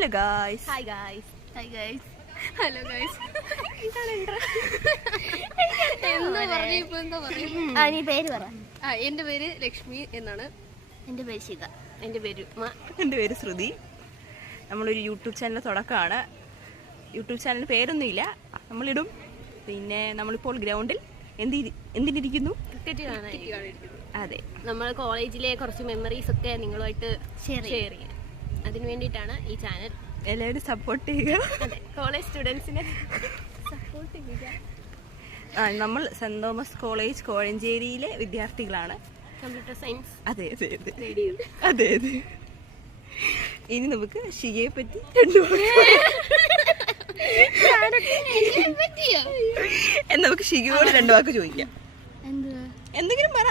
Hello guys. Hi guys. Hi guys. Hello guys. നീ പേര് പറ. എന്റെ പേര് ലക്ഷ്മി എന്നാണ്. എന്റെ പേര് ശിഖ. എന്റെ പേര് എൻ്റെ പേര് ശ്രുതി. നമ്മളൊരു യൂട്യൂബ് ചാനൽ തുടക്കമാണ്. യൂട്യൂബ് ചാനൽ പേരൊന്നുമില്ല, നമ്മളിടും. പിന്നെ നമ്മളിപ്പോൾ ഗ്രൗണ്ടിൽ എന്തിനിരിക്കുന്നു? ക്രിക്കറ്റ് കാണാൻ. അതെ, നമ്മൾ കോളേജിലെ കുറച്ച് മെമ്മറീസ് ഒക്കെ നിങ്ങളുമായിട്ട് ഷെയർ ചെയ്യാം. അതിനു വേണ്ടിയിട്ടാണ് ഈ ചാനൽ. എല്ലാവരും സപ്പോർട്ട് ചെയ്യുക. അതെ, കോളേജ് സ്റ്റുഡൻസിനെ സപ്പോർട്ട് ചെയ്യുക. നമ്മൾ സെന്റ് തോമസ് കോളേജ് കോഴഞ്ചേരിയിലെ വിദ്യാർത്ഥികളാണ്. Computer science. അതെ അതെ അതെ റേഡിയോ. അതെ അതെ. ഇനി നമുക്ക് ഷിയെ പറ്റി നമുക്ക് ഷിഗയോട് 2 വാക്ക് ചോദിക്കാം. എന്തെങ്കിലും പറ,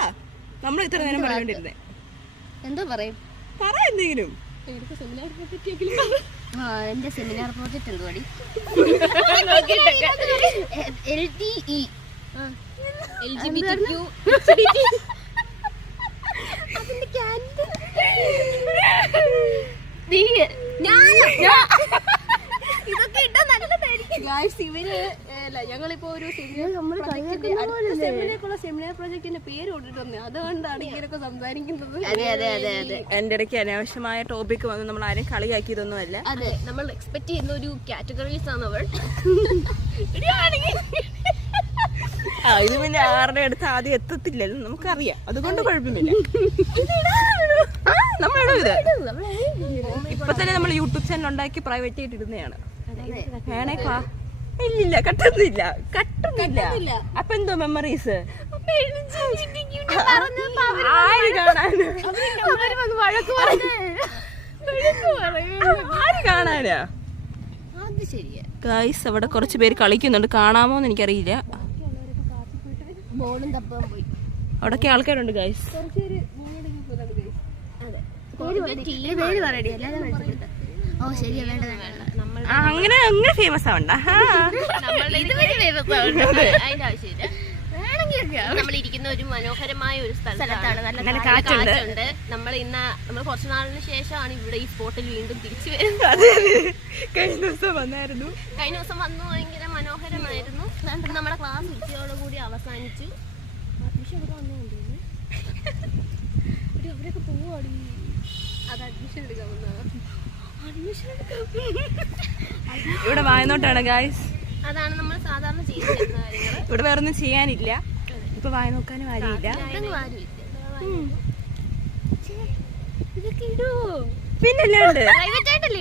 നമ്മൾ ഇത്ര നേരം പറഞ്ഞോണ്ടിരുന്നേ. എന്തോ പറയും? പറ എന്തെങ്കിലും. എന്റെ സെമിനാർ പ്രോജക്റ്റ് എന്തുവാടി? LGBTQ. ഇതൊക്കെ ഇട്ടാ നല്ലതായിരിക്കും. ഞങ്ങളിപ്പോ ഒരു സെമിനാർ പ്രോജക്റ്റിന്റെ പേര് കൊണ്ടിട്ടുണ്ട്. അതുകൊണ്ടാണ് ഇങ്ങനെയൊക്കെ സംസാരിക്കുന്നത്. എന്റെ ഇടയ്ക്ക് അനാവശ്യമായ ടോപ്പിക് വന്ന് നമ്മൾ ആരും കളിയാക്കിയതൊന്നുമല്ല. അതെ, നമ്മൾ എക്സ്പെക്ട് ചെയ്യുന്ന ഒരു കാറ്റഗറീസ് ആണ് അവൾ. ഇത് പിന്നെ ആരുടെ അടുത്ത് ആദ്യം എത്തത്തില്ലല്ലോ, നമുക്കറിയാം. അതുകൊണ്ട് കുഴപ്പമില്ല. ഇപ്പൊ തന്നെ നമ്മൾ യൂട്യൂബ് ചാനൽ ഉണ്ടാക്കി പ്രൈവറ്റ് ആയിട്ട് ഇടുന്നതാണ്. ഇല്ലില്ല, കട്ടുന്നില്ല. അപ്പൊ എന്തോ മെമ്മറീസ് ആര് കാണാനാ? അത് ശരിയാ. ഗായ്സ്, അവിടെ കുറച്ച് പേര് കളിക്കുന്നുണ്ട്, കാണാമോന്ന് എനിക്കറിയില്ല. ബോളും തപ്പാൻ പോയി. അവിടൊക്കെ ആൾക്കാരുണ്ട് ഗായ്സ്. പേര് പറയടി, അല്ലാതെ മനസ്സിലാക്കാം. ഓ ശരിയാ, വേണ്ട. അങ്ങനെ ഫേമസ് ആവണ്ട. അതിന്റെ ആവശ്യമില്ല. നമ്മൾ ഇരിക്കുന്ന ഒരു മനോഹരമായ ഒരു സ്ഥലത്താണ്. നല്ല കാറ്റുണ്ട്. നമ്മൾ കുറച്ചു നാളിന് ശേഷമാണ് ഇവിടെ ഈ സ്പോട്ടിൽ വീണ്ടും തിരിച്ചു വരുന്നത്. കഴിഞ്ഞ ദിവസം വന്നായിരുന്നു. കഴിഞ്ഞ ദിവസം വന്നു, ഭയങ്കര മനോഹരമായിരുന്നു. നമ്മുടെ ക്ലാസ് ഉച്ചയോടുകൂടി അവസാനിച്ചു. അഡ്മിഷൻ എടുക്കാൻ വന്നേ അവരൊക്കെ പോവാടി. അത് അഡ്മിഷൻ എടുക്കാൻ വന്ന ഇവിടെ വായനോട്ടാണ് ഗായ്സ്. അതാണ് നമ്മൾ സാധാരണ ചെയ്യുന്ന കാര്യങ്ങൾ. ഇവിടെ വേറെ ഒന്നും ചെയ്യാനില്ല. ഇപ്പൊ വായ നോക്കാനും ആരുമില്ല. ഇതൊക്കെ ഇടൂ. പിന്നല്ലാണ്ട് പ്രൈവറ്റ് ആയിട്ടല്ലേ